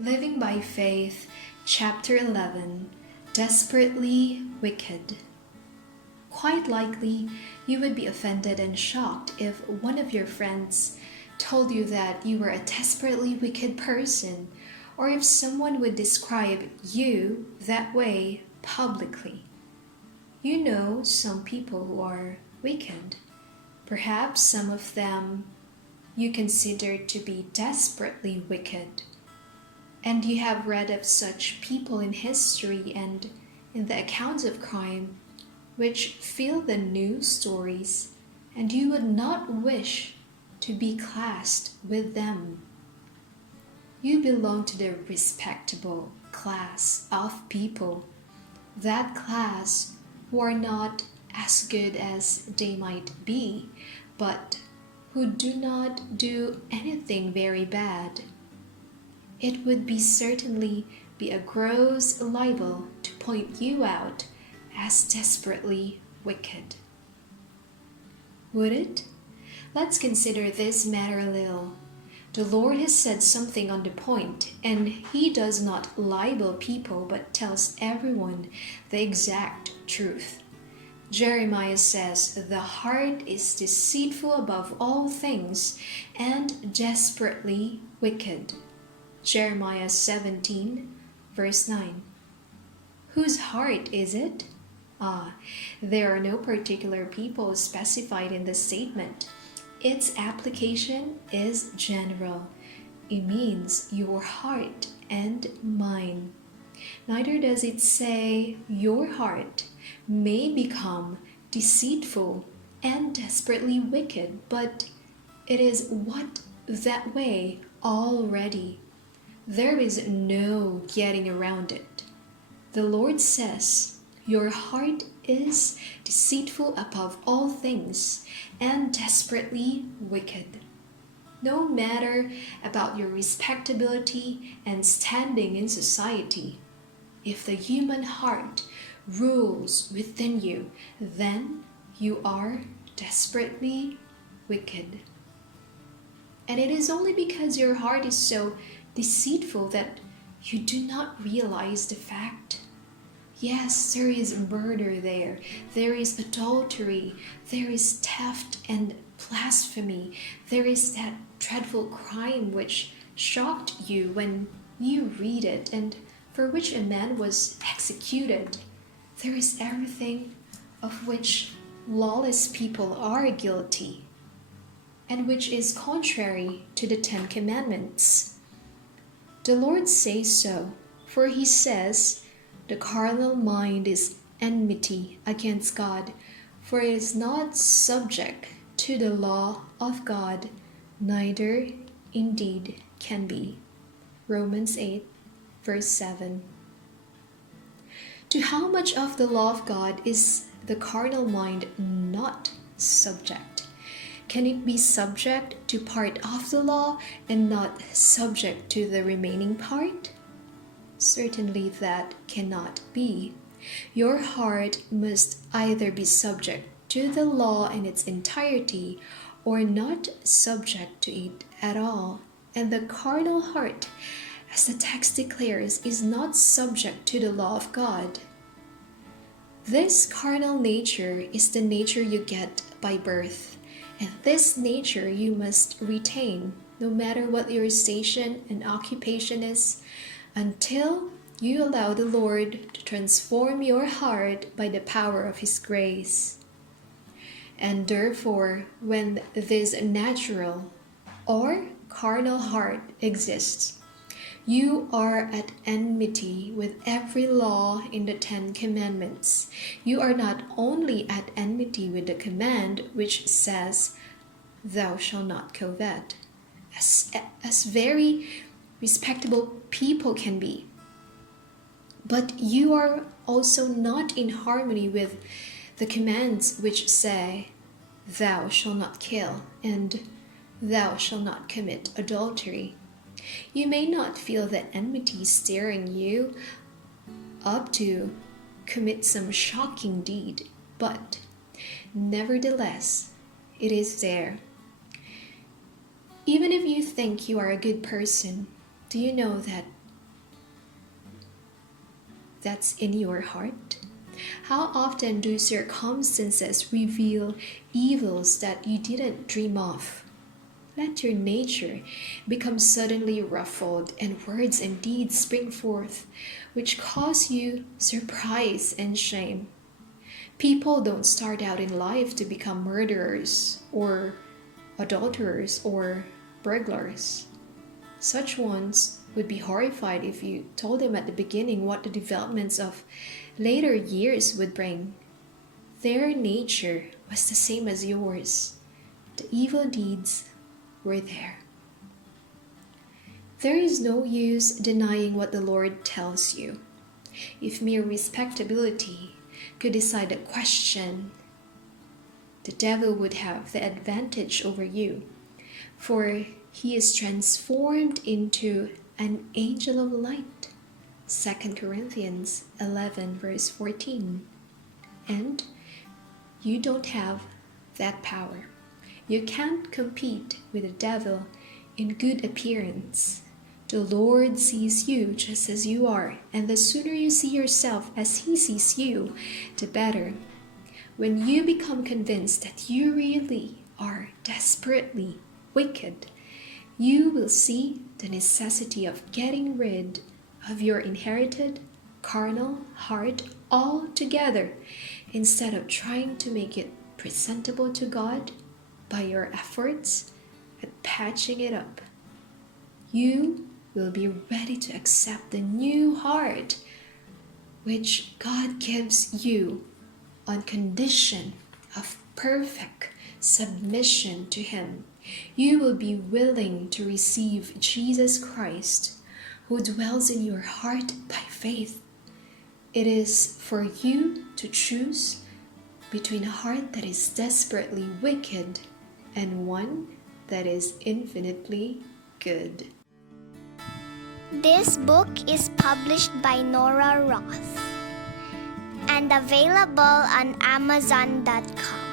Living by Faith, Chapter 11, Desperately Wicked. Quite likely, you would be offended and shocked if one of your friends told you that you were a desperately wicked person, or if someone would describe you that way publicly. You know some people who are wicked. Perhaps some of them you consider to be desperately wicked. And you have read of such people in history and in the accounts of crime which fill the news stories, and you would not wish to be classed with them. You belong to the respectable class of people, that class who are not as good as they might be, but who do not do anything very bad. It would certainly be a gross libel to point you out as desperately wicked. Would it? Let's consider this matter a little. The Lord has said something on the point, and He does not libel people but tells everyone the exact truth. Jeremiah says, "The heart is deceitful above all things and desperately wicked." Jeremiah 17, verse 9. Whose heart is it? There are no particular people specified in the statement. Its application is general. It means your heart and mine. Neither does it say your heart may become deceitful and desperately wicked, but it is what that way already. There is no getting around it. The Lord says, "Your heart is deceitful above all things and desperately wicked." No matter about your respectability and standing in society, if the human heart rules within you, then you are desperately wicked. And it is only because your heart is so deceitful that you do not realize the fact. Yes, there is murder there. There is adultery. There is theft and blasphemy. There is that dreadful crime which shocked you when you read it and for which a man was executed. There is everything of which lawless people are guilty and which is contrary to the 10 Commandments. The Lord says so, for He says, "The carnal mind is enmity against God, for it is not subject to the law of God, neither indeed can be." Romans 8, verse 7. To how much of the law of God is the carnal mind not subject? Can it be subject to part of the law and not subject to the remaining part? Certainly that cannot be. Your heart must either be subject to the law in its entirety or not subject to it at all. And the carnal heart, as the text declares, is not subject to the law of God. This carnal nature is the nature you get by birth. And this nature you must retain, no matter what your station and occupation is, until you allow the Lord to transform your heart by the power of His grace. And therefore, when this natural or carnal heart exists, you are at enmity with every law in the 10 Commandments. You are not only at enmity with the command which says, "Thou shalt not covet," as very respectable people can be, but you are also not in harmony with the commands which say, "Thou shalt not kill," and "Thou shalt not commit adultery." You may not feel that enmity stirring you up to commit some shocking deed, but nevertheless, it is there. Even if you think you are a good person, do you know that that's in your heart? How often do circumstances reveal evils that you didn't dream of? Let your nature become suddenly ruffled, and words and deeds spring forth, which cause you surprise and shame. People don't start out in life to become murderers or adulterers or burglars. Such ones would be horrified if you told them at the beginning what the developments of later years would bring. Their nature was the same as yours. The evil deeds were there. There is no use denying what the Lord tells you. If mere respectability could decide a question, the devil would have the advantage over you, for he is transformed into an angel of light. 2 Corinthians 11 verse 14. And you don't have that power. You can't compete with the devil in good appearance. The Lord sees you just as you are, and the sooner you see yourself as he sees you, the better. When you become convinced that you really are desperately wicked, you will see the necessity of getting rid of your inherited carnal heart altogether, instead of trying to make it presentable to God by your efforts at patching it up. You will be ready to accept the new heart which God gives you on condition of perfect submission to Him. You will be willing to receive Jesus Christ, who dwells in your heart by faith. It is for you to choose between a heart that is desperately wicked and one that is infinitely good. This book is published by Nora Roth and available on Amazon.com.